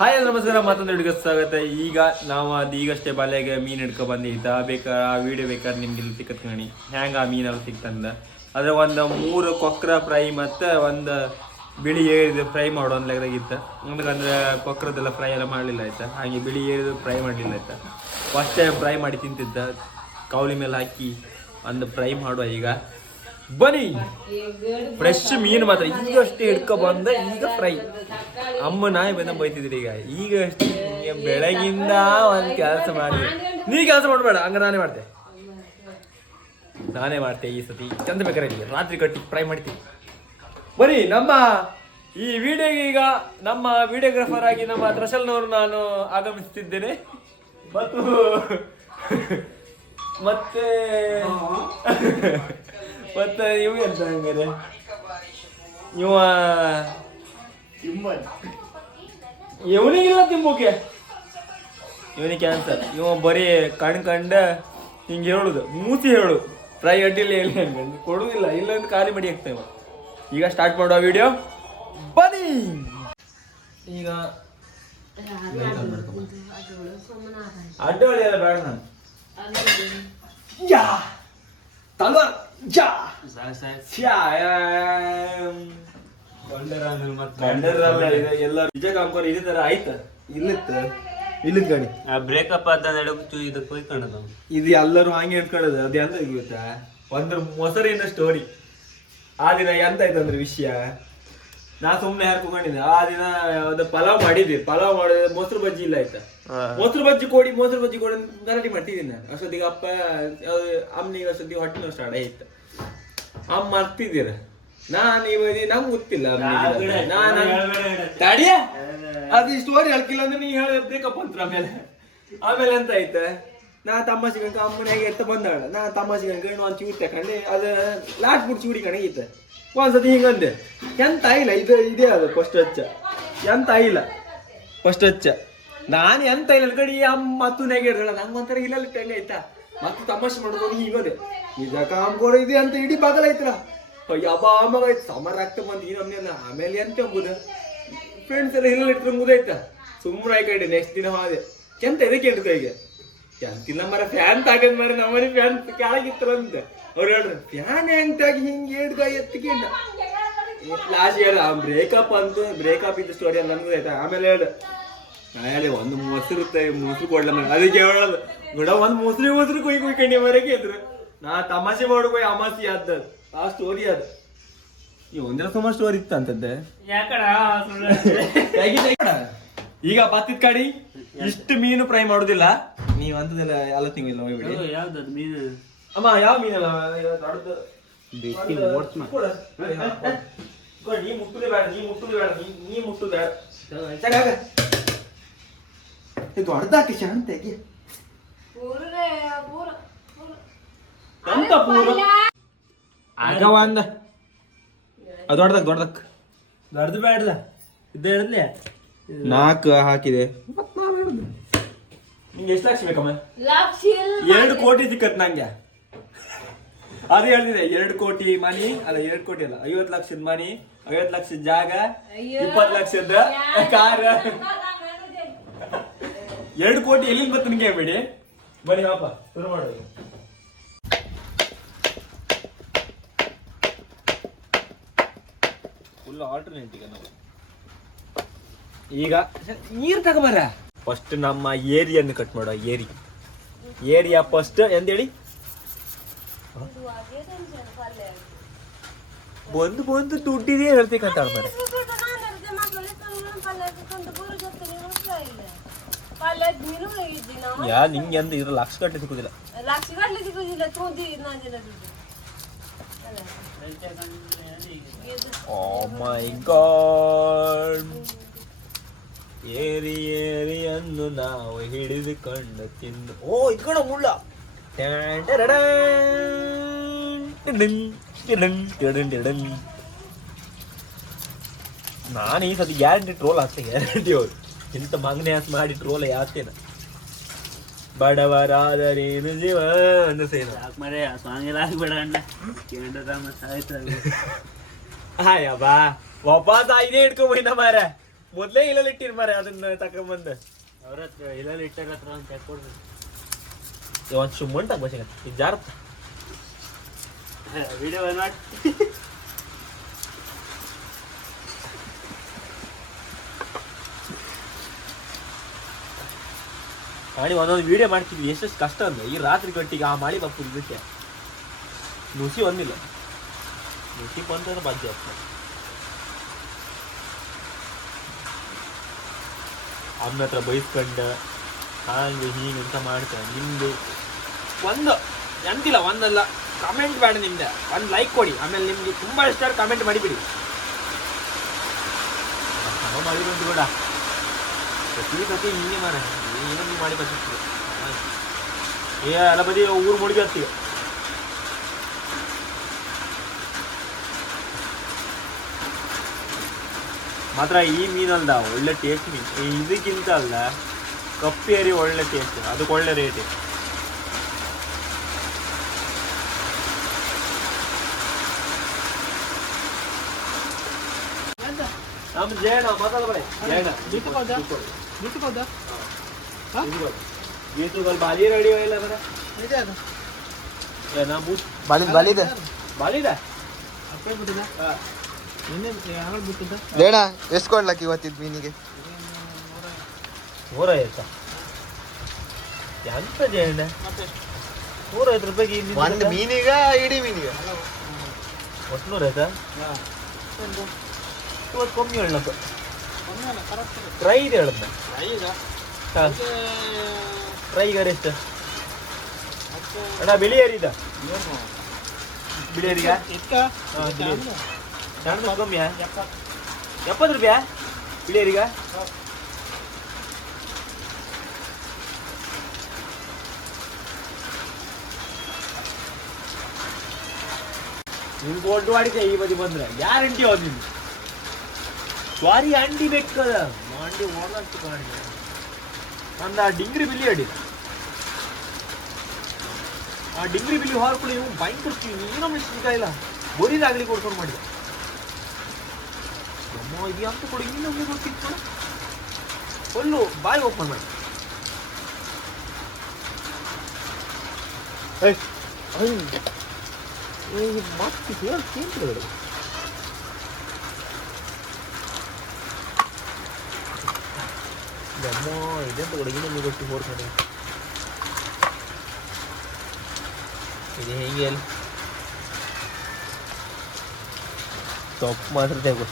Hi ನಮಸ್ಕಾರ, ಮತ್ತೊಂದು ವಿಡಿಯೋಗೆ ಸ್ವಾಗತ. ಈಗ ನಾವು ಈಗಷ್ಟೇ ಬಾಲ್ಯಾಗ ಮೀನು ಹಿಡ್ಕೊ ಬಂದಿದ್ದ ಬೇಕಾದ್ರೆ ಆ ವಿಡಿಯೋ ಬೇಕಾದ್ರೆ ನಿಮ್ಗೆ ಇಲ್ಲಿ ಸಿಕ್ಕತ್ಕಣಿ ಹೆಂಗೆ ಆ ಮೀನೆಲ್ಲ ಸಿಕ್ತಂದ. ಅದ್ರ ಒಂದು 3 ಕೊಕ್ರ ಫ್ರೈ ಮತ್ತು ಒಂದು ಬಿಳಿ ಏರಿದ ಫ್ರೈ ಮಾಡೋ ಒಂದು ಲೆಕ್ಕದಾಗಿತ್ತು. ಅಂದ್ರೆ ಕೊಕ್ರದೆಲ್ಲ ಫ್ರೈ ಎಲ್ಲ ಮಾಡಲಿಲ್ಲ ಆಯ್ತಾ, ಹಾಗೆ ಬಿಳಿ ಏರಿದು ಫ್ರೈ ಮಾಡಲಿಲ್ಲ ಆಯ್ತಾ. ಫಸ್ಟ್ ಟೈಮ್ ಫ್ರೈ ಮಾಡಿ ತಿಂತಿದ್ದ, ಕೌಲಿ ಮೇಲೆ ಹಾಕಿ ಒಂದು ಫ್ರೈ ಮಾಡುವ. ಈಗ ಬನ್ನಿ, ಫ್ರೆಶ್ ಮೀನು ಮಾತ್ರ ಈಗಷ್ಟೇ ಹಿಡ್ಕೊ ಬಂದ, ಈಗ ಫ್ರೈ. ಅಮ್ಮ ನಾಯಿ ಬಂದ ಬೈತಿದ್ರಿ. ಈಗ ಬೆಳಗಿಂದ ಒಂದು ಕೆಲಸ ಮಾಡಿ, ನೀ ಕೆಲಸ ಮಾಡಬೇಡ, ಹಂಗ ನಾನೇ ಮಾಡ್ತೆ ಈ ಸತಿ. ಚಂದ ಬೇಕಾರೆ ರಾತ್ರಿ ಕಟ್ಟಿ ಫ್ರೈ ಮಾಡ್ತೀವಿ. ಬನ್ನಿ, ನಮ್ಮ ಈ ವಿಡಿಯೋಗೆ ಈಗ ನಮ್ಮ ವಿಡಿಯೋಗ್ರಾಫರ್ ಆಗಿ ನಮ್ಮ ತ್ರಸಲ್ನವರು ನಾನು ಆಗಮಿಸುತ್ತಿದ್ದೇನೆ. ಮತ್ತೆ ಮತ್ತೆ ಇವು ಎಂತ ಹಂಗಾರೆ ಇವನಿಗಿಲ್ಲ ತಿಂಬೋಕೆ, ಇವನಿಗೆ ಕ್ಯಾನ್ಸರ್. ಇವ ಬರೀ ಕಂಡ ಹಿಂಗೆ ಹೇಳುದು, ಮೂಸಿ ಹೇಳು ಫ್ರೈ ಅಡ್ಡಿಲ್ಲ ಹೇಳಿ ಹಂಗ ಕೊಡುದಿಲ್ಲ, ಇಲ್ಲ ಅಂತ ಖಾಲಿ ಮಾಡಿ ಹಾಕ್ತೇವೆ. ಈಗ ಸ್ಟಾರ್ಟ್ ಮಾಡುವ ವಿಡಿಯೋ, ಬನ್ನಿ. ಈಗ ಅಡ್ಡೋಳಿ ಎಲ್ಲ ಬೇಡ, ನಾನು ತಲ್ವಾರ್ ಎಲ್ಲ ನಿಜ ಕಾಮ್ಕೋರ್ ಇದೇ ತರ ಆಯ್ತ. ಇಲ್ಲದ ಗಾಡಿ ಬ್ರೇಕಪ್ ಆದ ಇದಕ್ಕೆ ಹೋಯ್ಕೊಂಡ ಇದು ಎಲ್ಲರೂ ಹಂಗೆ ಹೇಳ್ಕೊಳ್ಳೋದು. ಅದು ಎಂತ ಗೊತ್ತಾ, ಒಂದು ಮೊಸರಿನ ಸ್ಟೋರಿ. ಆ ದಿನ ಎಂತ ಆಯ್ತಂದ್ರೆ ವಿಷಯ, ನಾ ಸುಮ್ನೆ ಹಾಕೊಂಡಿದ್ದೆ. ಆ ದಿನ ಒಂದು ಪಲಾವ್ ಮಾಡಿದ್ವಿ. ಪಲಾವ್ ಮಾಡಿದ್ರೆ ಮೊಸರು ಬಜ್ಜಿ ಇಲ್ಲ ಆಯ್ತಾ. ಮೊಸರು ಬಜ್ಜಿ ಕೊಡಿ ಗಲಾಟೆ ಮಾಡ್ತಿದ್ದೀನಿ ನಾನು. ಅಷ್ಟೊತ್ತಿಗೆ ಅಪ್ಪ ಅಮ್ಮನಿಗೆ ಅಷ್ಟೊತ್ತಿಗೆ ಹೊಟ್ಟೆ ಸ್ಟಾರ್ಟ್ ಆಯ್ತು. ಅಮ್ಮ ಮಾಡ್ತಿದ್ದೀರ, ನಂಗೆ ಗೊತ್ತಿಲ್ಲ. ತಡಿಯ, ಅದು ಸ್ಟೋರಿ ಹೇಳ್ಕಿಲ್ಲ ಅಂದ್ರೆ ನೀ ಹೇಳ ಬ್ರೇಕಪ್ ಅಂತ. ಆಮೇಲೆ ಎಂತ ಆಯ್ತ, ನಾ ತಮಾಷೆ ಕಣಕ ಅಮ್ಮನ ಹೇಗೆ ಎತ್ತ ಬಂದಾಳ. ನಾ ತಮಾಷೆ ಕಣ್ಕೊಂಡು ಒಂದು ಚೂರಿ ತಕೊಂಡೆ, ಅದು ಲಾಸ್ಟ್ ಬಿಟ್ಟು ಚೂಡಿ ಕಣಗಿತ್ತ. ಒಂದ್ಸತಿ ಹಿಂಗಂದೆ, ಎಂತ ಆಗಿಲ್ಲ. ಇದೇ ಅದು ಫಸ್ಟ್ ಹಚ್ಚ, ಎಂತ ಆಗಿಲ್ಲ ಫಸ್ಟ್ ಹಚ್ಚ. ನಾನು ಎಂತ ಇಲ್ಲ ಕಡಿ ಅಮ್ಮ ಮತ್ತು ನೆಗೆಡ್ರಲ್ಲ, ನಂಗೆ ಒಂಥರ ಇಲ್ಲ ಟಂಗ ಆಯ್ತಾ. ಮತ್ತು ತಮಾಷೆ ಮಾಡೋದು ಹೀಗೋದೆ, ನಿಜ ಕಾಮ್ಕೊಡ ಇದೆ ಅಂತ ಇಡೀ ಬಾಗಲ ಐತ್ರ. ಅಯ್ಯಬ್ಬ ಮಗ ಆಯ್ತು, ಸಮರ್ ಆಗ್ತಾ ಬಂದು ಈ ನಮ್ನೆಲ್ಲ. ಆಮೇಲೆ ಎಂತ ಎಂಬುದು ಫ್ರೆಂಡ್ಸ್ ಎಲ್ಲ ಇಲ್ಲ ಇಟ್ರು ಮುದಾಯ್ತಾ. ಸುಮ್ಮನೆ ಆಯ್ಕಂಡೆ ನೆಕ್ಸ್ಟ್ ದಿನ ಹೋದೆ. ಎಂತ ಇದಕ್ಕೆ ಎಂಟು ಕೈಗೆ ಎಂತಿಲ್ಲ ಮರ, ಫ್ಯಾನ್ ತಾಗದ್ ಮರ. ನಮ್ಮನೆ ಫ್ಯಾನ್ ಕೆಳಗಿತ್ತಲ್ಲ ಅಂತ ಅವ್ರು ಹೇಳ್ರಿ, ಫ್ಯಾನ್ ಹೆಂಗ್ ತಾಗಿ ಹಿಂಗೆ ಹಿಡ್ಕೈ ಎತ್ತಿಕೊಂಡ. ಲಾಸ್ಟ್ ಹೇಳ ಬ್ರೇಕಪ್ ಅಂತ, ಬ್ರೇಕಪ್ ಇದ್ದ ಸ್ಟೋರಿ ಎಲ್ಲ ನನ್ಗೂ ಆಯ್ತಾ. ಆಮೇಲೆ ಹೇಳಿ ಒಂದು ಮೊಸರು ಕೊಡ್ಲ ಮನೆ, ಅದಕ್ಕೆ ಹೇಳೋದು ಗುಡ ಒಂದು ಮೊಸರು ಕುಯ್ಕಂಡಿ ಮರಕ್ಕೆ ಇದ್ರು. ನಾ ತಮಾಷೆ ಮಾಡ್ಕೊ ಅಮಾಸಿ ಅದ ಆ ಸ್ಟೋರಿ. ಅದು ಈ ಒಂದಿನ ಸುಮಾರು ಸ್ಟೋರಿ ಇತ್ತ ಅಂತದ್ದೆ. ಈಗ ಬತ್ತಿದ ಕಡಿ ಇಷ್ಟು ಮೀನು ಫ್ರೈ ಮಾಡುದಿಲ್ಲ ನೀವ್ ಅಂತದೆಲ್ಲ ಎಲ್ಲ ತಿಂಗಿಲ್ಲ. ಯಾವ್ದು ಮೀನು ಅಮ್ಮ, ಯಾವ ಮೀನಲ್ಲ ದೊಡ್ಡದು ನೀ ಮುಟ್ಟುದೇ ಬೇಡ, ನೀ ಮುಟ್ಟುದ ದೊಡ್ಡದಾಕಿ ಶಾಂತಿಗೆ ಅಂತ ಪೂರ ಆಗ ಒಂದ ದೊಡ್ಡದಕ್ ದೊಡ್ಡದು ಬೇಡದ ಇದು ಹೇಳಿದ್ಲೆ 4 ಹಾಕಿದೆ. ನಿಂಗೆ ಎಷ್ಟು ಲಕ್ಷ ಬೇಕಮ್ಮ? 2 ಕೋಟಿ ಸಿಕ್ಕತ್ ನಂಗೆ. ಅದು ಹೇಳ್ತಿದೆ 2 ಕೋಟಿ ಮನಿ ಅಲ್ಲ, 2 ಕೋಟಿ ಅಲ್ಲ, 50 ಲಕ್ಷದ ಮನಿ, 50 ಲಕ್ಷದ ಜಾಗ, 20 ಲಕ್ಷದ ಕಾರ್. 2 ಕೋಟಿ ಎಲ್ಲಿಂದ ಬತ್ತ ನಿಂಗೆ ಬಿಡಿ. ಬನ್ನಿ ಪಾಪ ಶುರು ಮಾಡೋದು. ಫುಲ್ ಆಲ್ಟರ್ನೇಟಿವ್ ಈಗ ನೀರು ತಗೋಬಾರ. ಫಸ್ಟ್ ನಮ್ಮ ಏರಿಯನ್ನು ಕಟ್ ಮಾಡೋ. ಏರಿಯಾ ಫಸ್ಟ್ ಎಂದ ಹೇಳಿ, ಬಂದು ದುಡ್ಡಿದೆ ಹೇಳ್ಬೇಕಂತ ಆಡ್ಬಾರೆ. ಯಾ ನಿಂಗೆ ಎಂದ ಇರೋ ಲಕ್ಷ ಗಟ್ಟಲೆ ಸಿಗುದಿಲ್ಲ. Oh my God, ಏರಿಯನ್ನು ನಾವು ಹಿಡಿದುಕೊಂಡು ತಿಂದು. ಓ ಇದ್ಕಣ ಮುಳ್ಳ. ನಾನು ಈ ಸತಿ ಗ್ಯಾರಂಟಿ ಟ್ರೋಲ್ ಆಗ್ತೇನೆ, ಗ್ಯಾರಂಟಿ. ಅವ್ರು ಇಂಥ ಮಂಗನೆ ಹಾಕಿ ಮಾಡಿ ಟ್ರೋಲ್ ಯಾತೇನ. ಬಡವರಾದರೇನು ಜೀವ ಅನ್ನಸೇನ ಮರೆ ಸಾಂಗೆಲ್ಲ ಆಗ್ಬೇಡ ಅಣ್ಣ. ಹಾಯ್ ಬಾ ವಾಪಸ್ ಇದೇ ಇಟ್ಕೊಂಡ್ ಹೋಯ್ನ ಮಾರ. ಮೊದ್ಲೇ ಇಲ್ಲಲ್ಲಿ ಇಟ್ಟಿರ್ ಮಾರೆ ಅದನ್ನ ತಕೊಂಬಂದು ಅವ್ರ ಹತ್ರ ಇಲ್ಲಲ್ಲಿ ಇಟ್ಟಾರ ಹತ್ರ ಒಂದು ಚೆಕ್ ಕೊಡ್ರಿ ಒಂದು ಸುಮ್ಮಂಟ ಬಸ್ಸಿಗೆ ಇದು ಜಾರತ್ತ ವಿಡಿಯೋ ಮಾಡಿ ಮಾಡಿ ಒಂದೊಂದು ವಿಡಿಯೋ ಮಾಡ್ತಿದ್ವಿ ಎಷ್ಟೆಷ್ಟು ಕಷ್ಟ ಅಂದ್ರೆ ಈ ರಾತ್ರಿ ಕಟ್ಟಿಗೆ ಆ ಮಾಡಿ ಬಪ್ಪು ಇದಕ್ಕೆ ನುಸಿ ಒಂದಿಲ್ಲ ನುಸಿ ಬಂತಂದ್ರೆ ಬಾಧ್ಯ ಆಗ್ತದೆ ಅಮ್ಮನ ಹತ್ರ ಬೈಸ್ಕೊಂಡು ಹಾಗೆ ಹೀಗೆ ಅಂತ ಮಾಡ್ತಾರೆ ನಿಮ್ದು ಒಂದು ಎಂತಿಲ್ಲ ಒಂದಲ್ಲ ಕಮೆಂಟ್ ಬೇಡ ನಿಮ್ದೆ ಒಂದು ಲೈಕ್ ಕೊಡಿ ಆಮೇಲೆ ನಿಮ್ಗೆ ತುಂಬ ಇಷ್ಟ ಕಮೆಂಟ್ ಮಾಡಿಬಿಡಿ ಮಾಡಿಬಿಟ್ಟು ಕೂಡ ಪ್ರತಿ ಹಿಂಗೆ ಮಾರ ಏನೋ ನೀವು ಮಾಡಿ ಬರ್ತಿರ್ತೀವಿ ಎಲ್ಲ ಬದಿ ಊರು ಮುಳುಗಿ ಹತ್ತೀವಿ ಮಾತ್ರ ಈ ಮೀನಲ್ದ ಒಳ್ಳೆ ಟೇಸ್ಟ್ ಮೀನು ಇದಕ್ಕಿಂತ ಅಲ್ಲ ಕಪ್ಪೇರಿ ಒಳ್ಳೆ ಟೇಸ್ಟ್ ಅದಕ್ಕೆ ಒಳ್ಳೆ ರೇಟ್ ನಮ್ಮ ಜಯಣ ಮಾತಾಡಬೇಡ ಜಯಣ ಗೀತುಗಳು ಬಾಲಿ ರೆಡಿ ಇಲ್ಲ ಬರ ಬಾಲಿದ ಬೇಡ ಎಷ್ಟು ಕೊಡ್ಲಕ್ಕ ಇವತ್ತಿದ್ ಮೀನಿಗೆ 150 ಎಂತ ಜಯಣ್ಣ 150 ರೂಪಾಯಿಗೆ ಒಂದು ಮೀನಿಗ ಇಡೀ ಮೀನಿಗೆ ಒಟ್ಟು 150 ಇವತ್ತು ಕಮ್ಮಿ ಹೇಳಪ್ಪ ಟ್ರೈ ಇದೆ ಹೇಳದ್ನ ಟ್ರೈಗಾರ ಎಷ್ಟು ಅಣ್ಣ ಬಿಳಿಯರಿದ ಬಿಳಿಯರಿಗ ಸಣ್ಣ ಕಮ್ಮಿಯಾ 70 ರೂಪಾಯ ಬಿಳಿಯರಿಗ ನಿಮ್ಗೆ ಒಡ್ಡು ಮಾಡಿದ್ದೆ ಈ ಬದಿ ಬಂದ್ರೆ ಗ್ಯಾರಂಟಿ ಹೋದ್ ನಿಮ್ಗೆ ಸ್ವಾರಿ ಅಂಡಿ ಬೇಕದ ಮಂಡಿ ಓಡಂತ ಕಾಣಿ ನಂದು ಆ ಡಿಂಗ್ರಿ ಬಿಲ್ಲಿ ಅಡಿ ಆ ಡಿಂಗ್ರಿ ಬಿಲ್ಲಿ ಹೊರಕೊಳ್ಳಿ ನೀವು ಭಯಂಕರ ಏನೋ ಮೆಣಸಿನ್ಕಾಯಿಲ್ಲ ಬರೀದಾಗ್ಲಿ ಕೊಡ್ಕೊಂಡು ಮಾಡಿದೆ ಅಮ್ಮ ಇದು ಅಂತ ಕೊಡಿ ಇನ್ನೊಮ್ಮೆ ಗೊತ್ತಿತ್ತು ಫುಲ್ಲು ಬಾಯಿ ಓಪನ್ ಮಾಡಿ ಮತ್ತೆ ಕೇಳ್ತಿರೋದು ಅಮ್ಮ ಇದೆಂತ ಕೂಡ ಇನ್ನೊಮ್ಮೆ ಗೊತ್ತಿ ಹೊಡ್ಕೊಂಡು ಇದು ಹೇಗೆ ಅಲ್ಲಿ ಸೊಪ್ಪು ಮಾತ್ರ ತೆಗೋ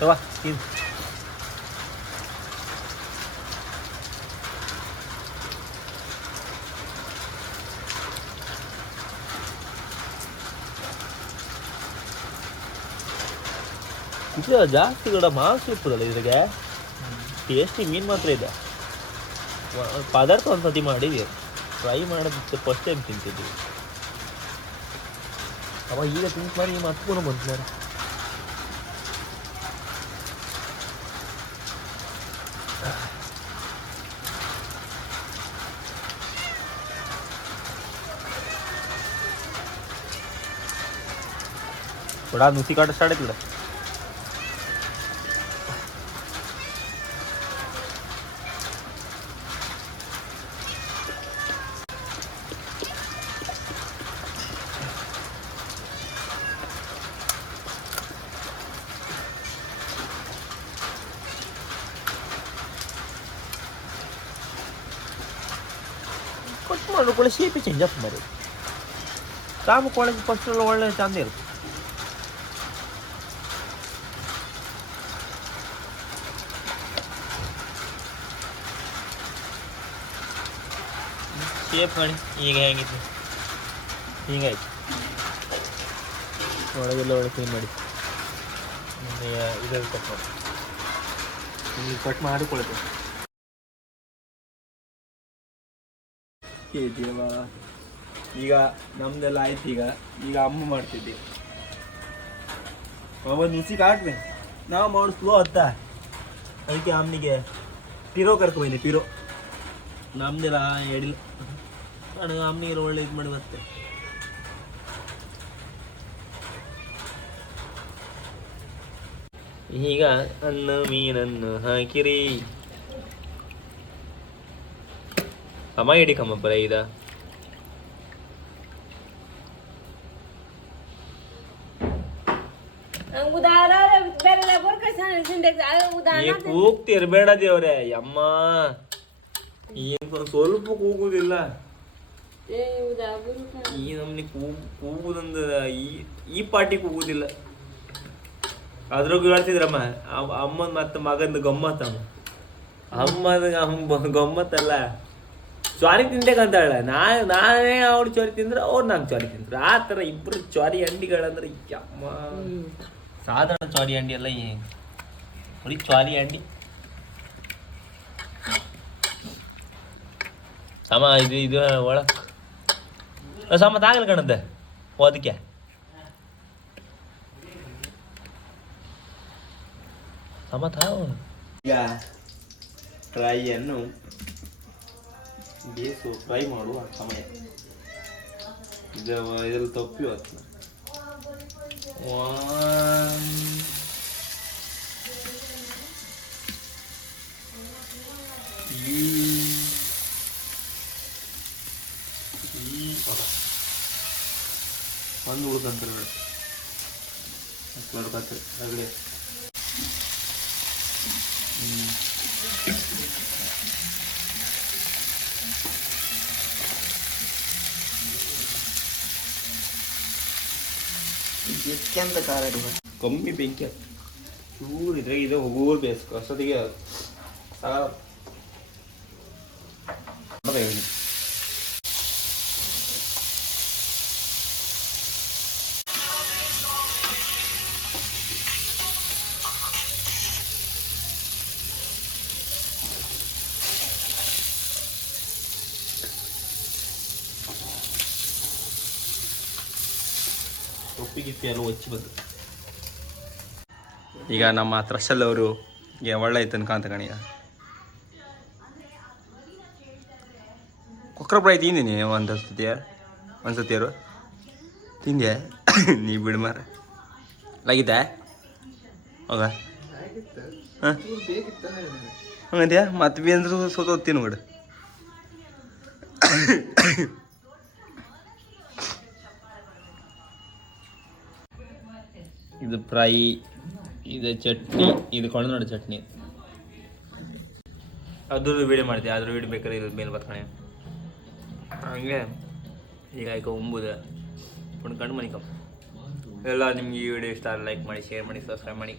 Coba, ini. ಇದು ಜಾಸ್ತಿ ಕೂಡ ಮಾಂಸ ಇರ್ತದಲ್ಲ ಇದ್ರಾಗೆ ಟೇಸ್ಟಿ ಮೀನು ಮಾತ್ರ ಇದೆ ಪದಾರ್ಥ ಒಂದ್ಸತಿ ಮಾಡಿದ್ವಿ ಫ್ರೈ ಮಾಡೋದಕ್ಕೆ ಫಸ್ಟ್ ಟೈಮ್ ತಿಂತಿದ್ವಿ ಅವ ಈಗ ತಿಂತ ಮಾಡಿ ನಿಮ್ಮ ಹತ್ಕೊಂಡು ಬಂತು थोड़ा नुसी काट स्टार्ट है कट मारो शेप चेंज अप मारे काम कॉलेज फस्ट ಒಳ್ಳೆ ಚಂದ ಇರುತ್ತೆ ಶೇಪ್ ಮಾಡಿ ಈಗ ಹೇಗಿತ್ತು ಹೀಗಾಯ್ತು ಒಳಗೆಲ್ಲ ಒಳಗೆ ಕ್ಲೀನ್ ಮಾಡಿ ಇದರಲ್ಲಿ ಕಟ್ ಮಾಡಿ ಇಲ್ಲಿ ಕಟ್ ಮಾಡಿಕೊಳ್ತೇವೆ ದೇವ ಈಗ ನಮ್ದೆಲ್ಲ ಆಯ್ತು. ಈಗ ಅಮ್ಮ ಮಾಡ್ತಿದ್ದೆ ಒಂದು ನುಸಿಗೆ ಹಾಕ್ದೆ ನಾವು ಮಾಡಿಸ್ಲು ಅತ್ತ. ಅದಕ್ಕೆ ಅಮ್ಮನಿಗೆ ಪಿರೋ ಕರ್ಕೊಂಡೆ. ಪಿರೋ ನಮ್ದೆಲ್ಲ ಎಡಿಲ್ಲ ನನಗೆ ಅಮ್ಮಿಗೆಲ್ಲ ಒಳ್ಳೆ ಇದು ಮಾಡಿ ಮತ್ತೆ. ಈಗ ಅನ್ನ ಮೀನನ್ನು ಹಾಕಿರಿ ಅಮ್ಮ ಇಡಿ ಕಮ್ಮಪ್ಪರ ಇದ ಕೂಗ್ತಿರ್ಬೇಡ ದೇವ್ರೆ ಅಮ್ಮ. ಏನ್ ಸ್ವಲ್ಪ ಕೂಗುದಿಲ್ಲ ಈ ನಮ್ನಿ ಕೂಗುದಂದ ಈ ಪಾರ್ಟಿ ಕೂಗುದಿಲ್ಲ. ಅದ್ರಾಗ ಹೇಳ್ತಿದ್ರಮ್ಮ ಅಮ್ಮನ್ ಮತ್ತ ಮಗಂದು ಗಮ್ಮತ್ ಅಮ್ಮನ ಗಮ್ಮತ್ತಲ್ಲ. ಚ್ವಾರಿ ತಿಂದೇಕಂತಾಳ ನಾನೇ ಅವ್ರು ಚ್ವಾರಿ ತಿಂದ್ರೆ ಅವ್ರು ನಂಗೆ ಚ್ವಾರಿ ತಿಂದ್ರು. ಆ ಥರ ಇಬ್ಬರು ಚ್ವಾರಿ ಅಂಡಿಗಳಂದ್ರೆ ಅಮ್ಮ. ಸಾಧಾರಣ ಚ್ವಾರಿ ಅಂಡಿ ಅಲ್ಲ, ಬರೀ ಚ್ವಾರಿ ಅಂಡಿ. ಸಮ ಇದು ಒಳಕ್ ಸಮ ತಾಗಲ್ ಕಣದ್ದ ಓದಕ್ಕೆ. ಸಮ ತಾವು ಈಗ ಫ್ರೈಯನ್ನು ಬೇಸು ಫ್ರೈ ಮಾಡುವ ಸಮಯ. ಇದೆಲ್ಲ ತಪ್ಪಿ ಹೊತ್ತು ಒಂದು ಉಳ್ಕಂತಾರೆ ಅಗಡೆ. ಅಂತ ಖಾರ ಕಮ್ಮಿ ಬೆಂಕಿ ಚೂರು ಇದ್ರಾಗ ಇದೆ ಹೋಗೋರು ಬೇಯಿಸ್ಕೊ ಅಷ್ಟೊತ್ತಿಗೆ ಉಪ್ಪಿಗಿಪ್ಪಿ ಎಲ್ಲ ಒಚ್ಚಿ ಬಂತು. ಈಗ ನಮ್ಮ ತ್ರಶಲ್ ಅವರು ಒಳ್ಳೆ ಐತೆ ಅನ್ಕಾಂತ ಕಣಿಗ ಕೊಕ್ಕರ ಫ್ರೈ ತಿಂದಿನಿ ಒಂದ್ಸತಿಯರು ತಿಂದೆ. ನೀ ಬಿಡು ಮಾರ ಲಾಗಿದ್ದೆ ಹೋಗ ಹಂಗಂದ್ಯಾ ಮತ್ತೆ ಬಿ ಅಂದ್ರೂ ಸೋತೋಗ್ತೀನಿ ಬಿಡು. ಇದು ಫ್ರೈ, ಇದು ಚಟ್ನಿ, ಇದು ಕೊಂಡನಾಡು ಚಟ್ನಿ. ಅದ್ರದ್ದು ವೀಡಿಯೋ ಮಾಡ್ತೀವಿ, ಅದ್ರ ವೀಡಿಯೋ ಬೇಕಾದ್ರೆ ಇದು ಮೇಲೆ ಬರ್ತಾನೆ. ಹಂಗೆ ಈಗ ಉಂಬುದ ಪುಣ್ಕಂಡು ಮನಿಕಮ್ಮ ಎಲ್ಲ. ನಿಮ್ಗೆ ಈ ವಿಡಿಯೋ ಇಷ್ಟ ಲೈಕ್ ಮಾಡಿ, ಶೇರ್ ಮಾಡಿ, ಸಬ್ಸ್ಕ್ರೈಬ್ ಮಾಡಿ.